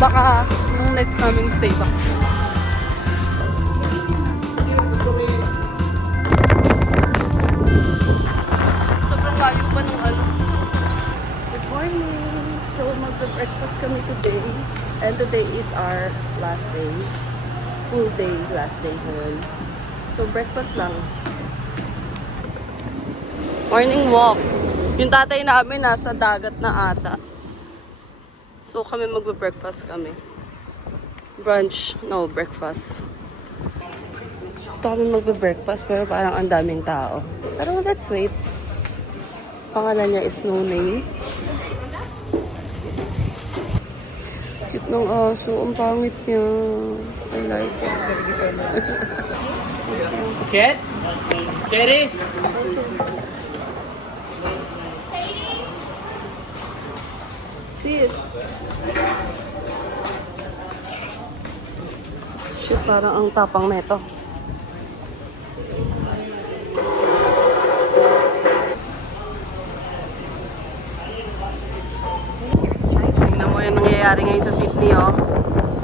baka yung next naming stay ba. Sobrang layo pa ng ano. Good morning! So magbe-breakfast kami today. And today is our last day. Full day, last day home. So breakfast lang. Morning walk. Yung tatay namin nasa dagat na ata. So kami magbe-breakfast kami. Brunch, no, breakfast. Kami magbe-breakfast pero parang ang daming tao. Pero let's wait. Pangalan niya is No Name. Cute ng aso. Ang pangit niya. I like it. Cat? Kitty? Sis. Shit, parang ang tapang neto. Tingnan mo yung nangyayari ngayon sa Sydney, oh.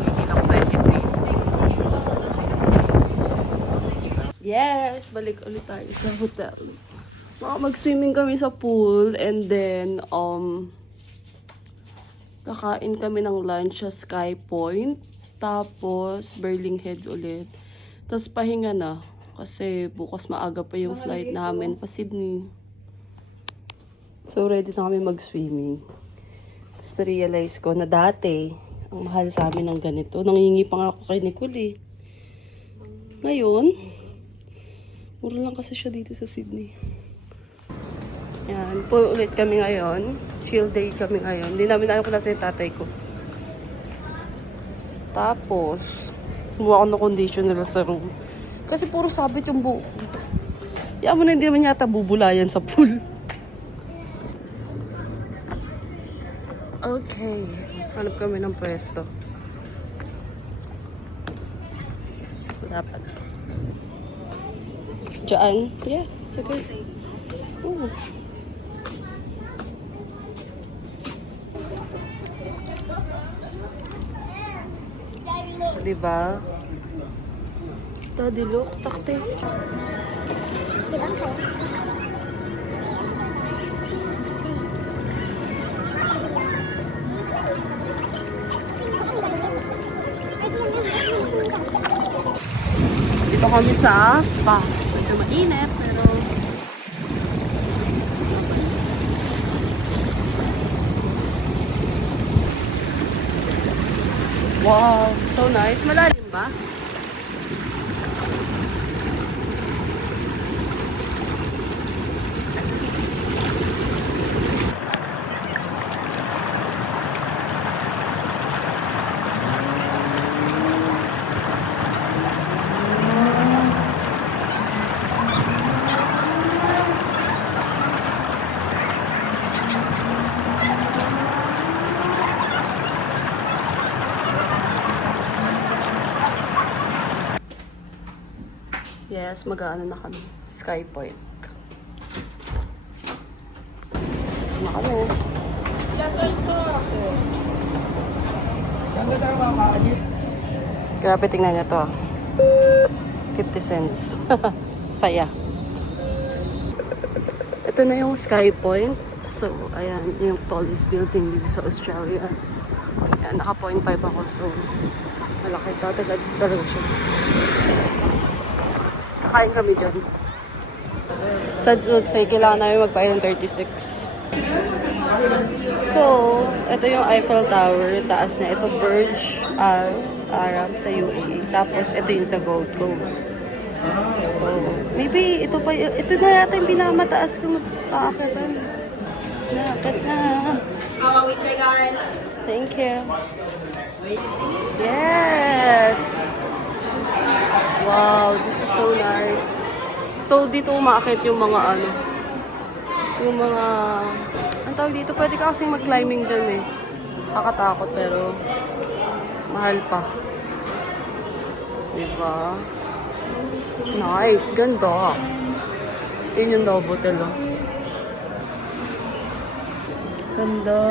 Hindi ako sa Sydney. Yes! Balik ulit tayo sa hotel. Mag-swimming kami sa pool and then, kakain kami ng lunch sa Sky Point. Tapos, Burling Head ulit. Tapos, pahinga na. Kasi bukas maaga pa yung flight namin pa Sydney. So, ready na kami mag-swimming. Tapos, na-realize ko na dati, ang mahal sa amin ng ganito. Nangingi pa nga ako kay Nicole eh. Ngayon, mura lang kasi siya dito sa Sydney. Yan, pool ulit kami ngayon. Chill day kami ngayon. Hindi namin alam kung nasa yung tatay ko. Tapos, kumuha ako ng conditioner sa room. Kasi puro sabit yung buhok. Yan mo na hindi naman yata bubulayan sa pool. Okay. Hanap kami ng pwesto. Dapat. Diyan? Yeah, it's okay. Ooh. Diba? Daddy, look. Takte. Diba ang saya? Dito kami sa spa. Medyo mainit, pero wow, so nice. Malalim ba? Yes, mag-aano na kami. Sky Point. Na kami. Grabe, tingnan niyo to. 50 cents. Saya. Ito na yung Sky Point. So, ayan, yung tallest building dito sa Australia. Ayan, naka 0.5 ako. So, malaki talaga siya. Kakain kami dyan. Sa kailangan namin magbayad ng 36. So, ito yung Eiffel Tower. Taas na. Ito Burj Al Arab sa UAE. Tapos, ito yung sa Gold Coast. So, maybe ito na yata yung pinakamataas kong paakatan. Nakakit na. Thank you. Yes! Wow, this is so nice. So, dito umaakit yung mga ano. Yung mga... Ang tawag dito, pwede ka kasing mag-climbing dyan eh. Kakatakot pero mahal pa. Diba? Nice, ganda. Yun yung Novotel, oh. Ganda.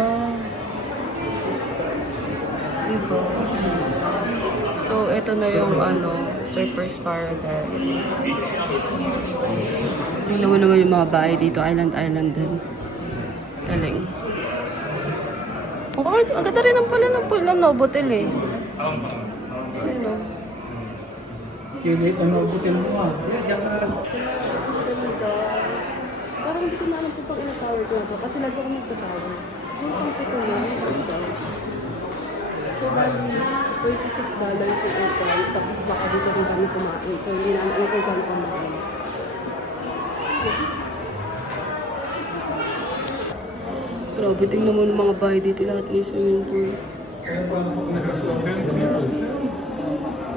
Diba? So, ito na yung Surfers Paradise. Tingnan mo naman yung mga bahay dito. Island din. Galing. Okay, ang ganda rin ang pala ng pool ng Novotel eh. Ayun o. Kilit ang nabutin mo ah. Parang hindi ko na alam kung pang ilang tower ko na to. Kasi lagi ako magta-tower. Siguro pang 7 na. So, bali, $36 yung entrance. Tapos baka dito rin kami kumain. So, hindi namin alam kung gano'n kumain. Grabe, tingnan mo ng mga bahay dito. Lahat may swimming pool.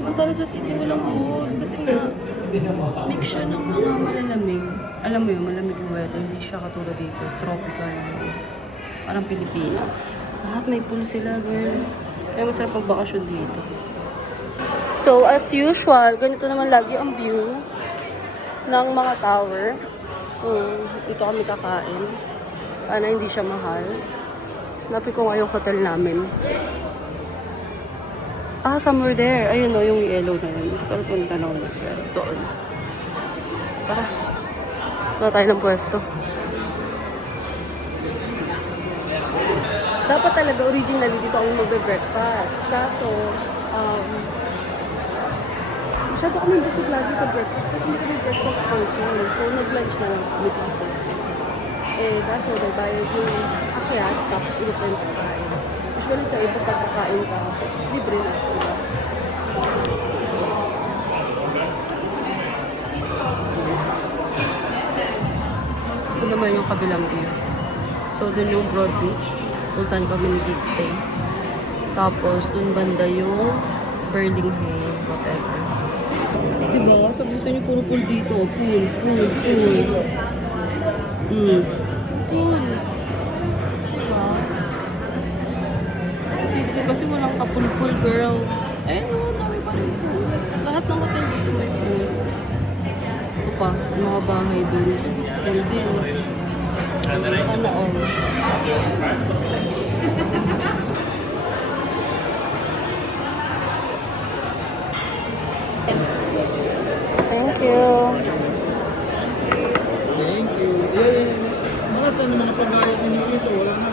Mantala sa city walang pool. Kasi nga, mix siya ng mga malalamig. Alam mo yun, malamig yung weather. Hindi siya katulad dito. Tropical. Parang Pilipinas. Lahat may pool sila, girl. Kaya masarap magbakasyon dito. So, as usual, ganito naman lagi ang view ng mga tower. So, dito kami kakain. Sana hindi siya mahal. Snapin ko nga yung hotel namin. Ah, somewhere there. Ayun o, yung yellow na yun. Pero punta na ulit. Pero doon. Tara. Wala tayo ng pwesto. Dapat talaga originally dito kami magbe-breakfast. Kaso, masyado kami busog lagi sa breakfast kasi hindi kami breakfast person. So, nag-lunch na lang kami dito. Eh, kaso, nagbayad yung akyat, tapos iba pa yung pagkain. Usually sa iba pagkakain ka, libre na. Diba? Ito naman yung kabilang view. So, dun yung Broad Beach, kung saan kami nag-stay. Tapos, dun banda yung Burlingame, whatever. Diba? Sabi gusto niyo puro pool dito. Pool. Pool. Diba? Kasi walang kapul-pool, girl. Eh, no, dami pa rin pool. Lahat ng hotel dito may pool. Ito pa, mga bahay dun. Pool din. Sana all. Thank you. Thank you. Eh, mga saan mga pagayat ninyo ito? Wala na.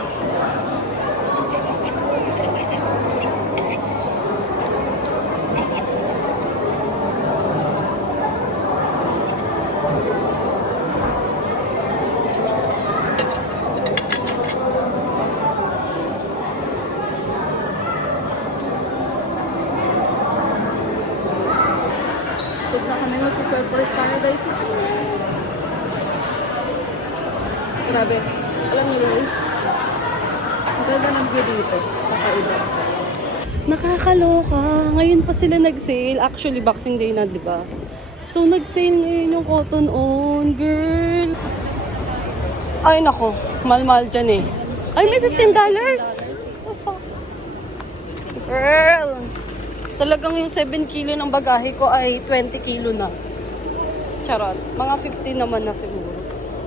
So, na kami mag-Surfers Paradise. Grabe. Alam niyo guys, ang ganda ng view dito. Kakaiba. Nakakaloka. Ngayon pa sila nag-sale. Actually, Boxing Day na, di ba? So, nag-sale ngayon yung Cotton On, girl. Ay, nako. Mahal-mahal dyan eh. Ay, may $15. Girl. Talagang yung 7 kilo ng bagahe ko ay 20 kilo na. Charot. Mga 15 naman na siguro.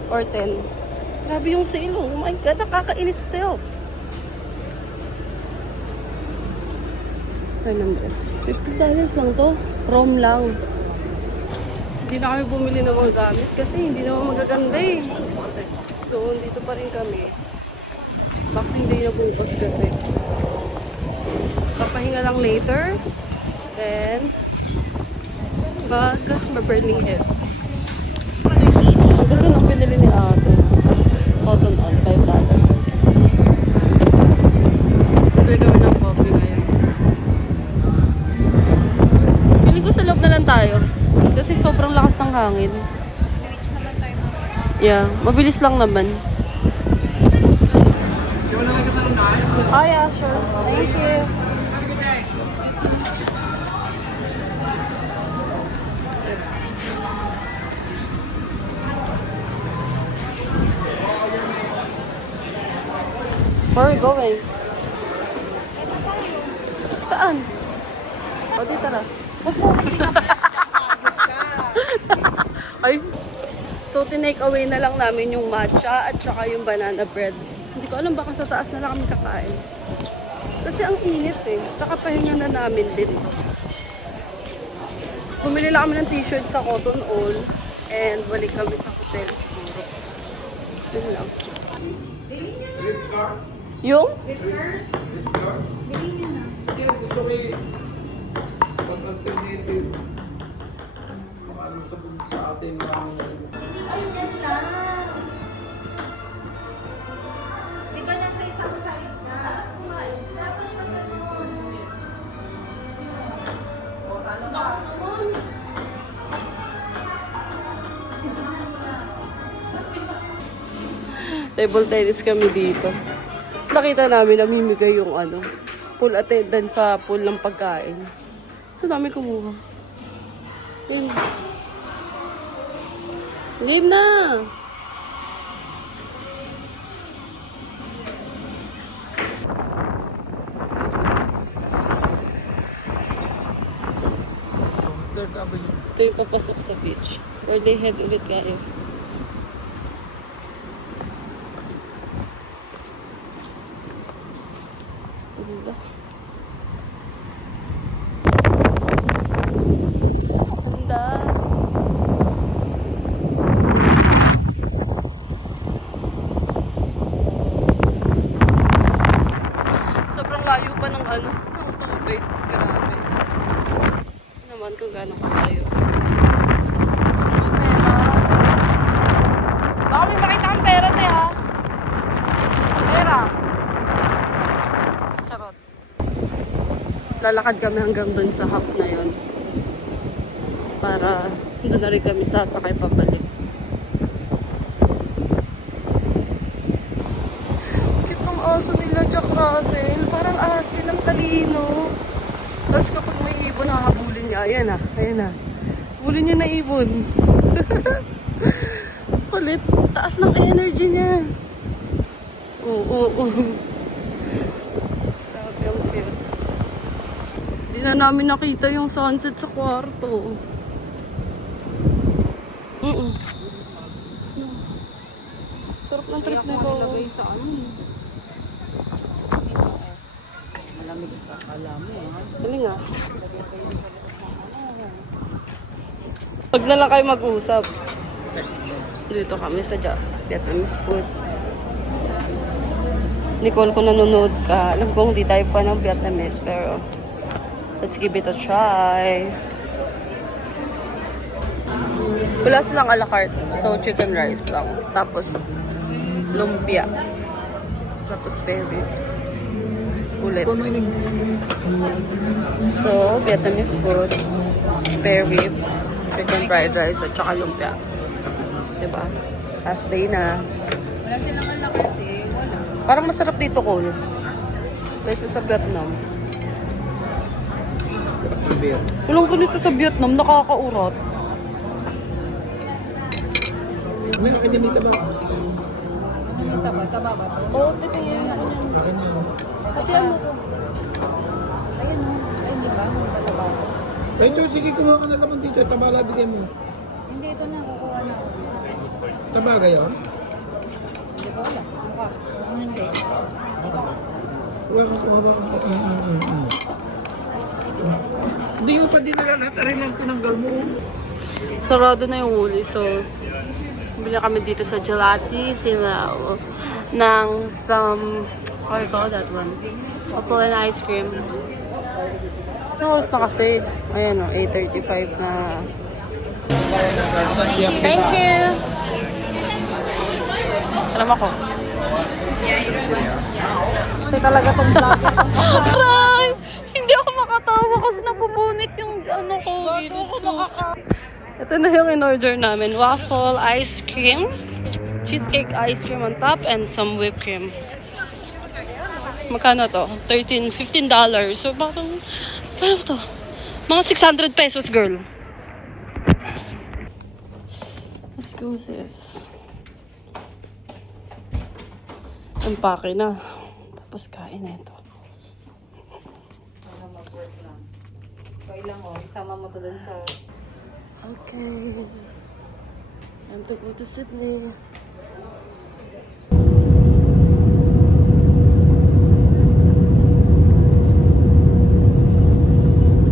Or 10. Grabe yung sale. Oh my God, nakakainis self. Fernandez. $50 lang to. Rom lang. Hindi na kami bumili ng mga gamit kasi hindi naman magaganda eh. So, dito pa rin kami. Boxing Day na bukas kasi. Papahinga lang later. Then, mag-Burning Head. Kasi nung pinili ni ate, Cotton On, $5. Bili kami ng coffee ngayon. Feeling ko sa loob na lang tayo. Kasi sobrang lakas ng hangin. Yeah, mabilis lang naman. Oh yeah, sure. Thank you. Where are we going? Saan? O, di tara. Ay. So, tinake away na lang namin yung matcha at saka yung banana bread. Hindi ko alam, baka sa taas na lang kami kakain. Kasi ang init eh. Tsaka pahinga na namin din. Tapos bumili lang kami ng t-shirt sa Cotton All. And balik kami sa hotel siguro. Yun lang. Yung? Hindi, gusto ko pag-alternative. Maalam sa atin mga Di ba nasa isang side siya? Dapat magano'n. O, ano ba? Table tennis kami dito. Tapos nakita namin namimigay yung ano, pool attendant sa pool ng pagkain. So dami kumuha. Game. Game na! Third Avenue. Ito yung papasok sa beach. Or they head ulit kayo. Ganda. Ganda. Sobrang layo pa ng ano, ng tubig. Grabe. Naman kung gaano kalayo. Sobrang pera. Baka may makita ang pera, te, ha? Pera. Charot. Lalakad kami hanggang dun sa half na yon para doon na rin kami sasakay pabalik. Cute ng aso nila, Jack Russell. Parang aspen ng talino. Tapos kapag may ibon, hahabulin niya. Ayan na, ayan na. Habulin niya na ibon. Kulit. Taas ng energy niya. Oo. Grabe ang cute. Hindi na namin nakita yung sunset sa kwarto. Sarap ng trip na ito. Sa ano? Malamig ka, akala mo eh. Galing ah. Pag na lang kayo mag-usap. Dito kami sa Vietnamese food. Nicole, kung nanonood ka, alam kong hindi tayo fan ng Vietnamese, pero let's give it a try. Wala silang a la carte, so chicken rice lang. Tapos, lumpia. Tapos spare ribs. Ulit. So, Vietnamese food, spare ribs, chicken fried rice, at saka lumpia. Diba? Last day na. Wala silang alakot eh. Wala. Parang masarap dito, Cole. Kaysa sa Vietnam. Sarap ng beer. Walang ganito sa Vietnam, nakakaurat. May akin dito ba? Ano taba? Taba ba ito? Oo, tipingin mo yan. Akin na. Hatihan mo ko. Ayun o. Ayun di ba? Taba. Ito, sige, kumuha ka na naman dito. Tabala, bigyan mo. Hindi, ito na. Kukuha na ako. Tabaga yun? Hindi ko wala. Mukha. Hindi. Huwag ka kumawa ka. Hindi mo pa dinala lahat. Aray lang tinanggal mo. Sarado na yung huli, so bili kami dito sa Gelati Silao ng some, what do you call that one? Apple and ice cream. Ano oras na kasi? Ayan o, 8:35 na. Thank you! Alam ako. Ito talaga itong vlog. Aray! Hindi ako makatawa kasi napupunit yung ano ko. Ito na yung in-order namin. Waffle ice cream, cheesecake ice cream on top, and some whipped cream. Magkano to? $15. So, parang, kano to? Mga 600 pesos, girl. Let's go, sis. Empake na. Tapos kain na ito. Okay lang o. Isama mo to dun sa... Okay. Time to go to Sydney.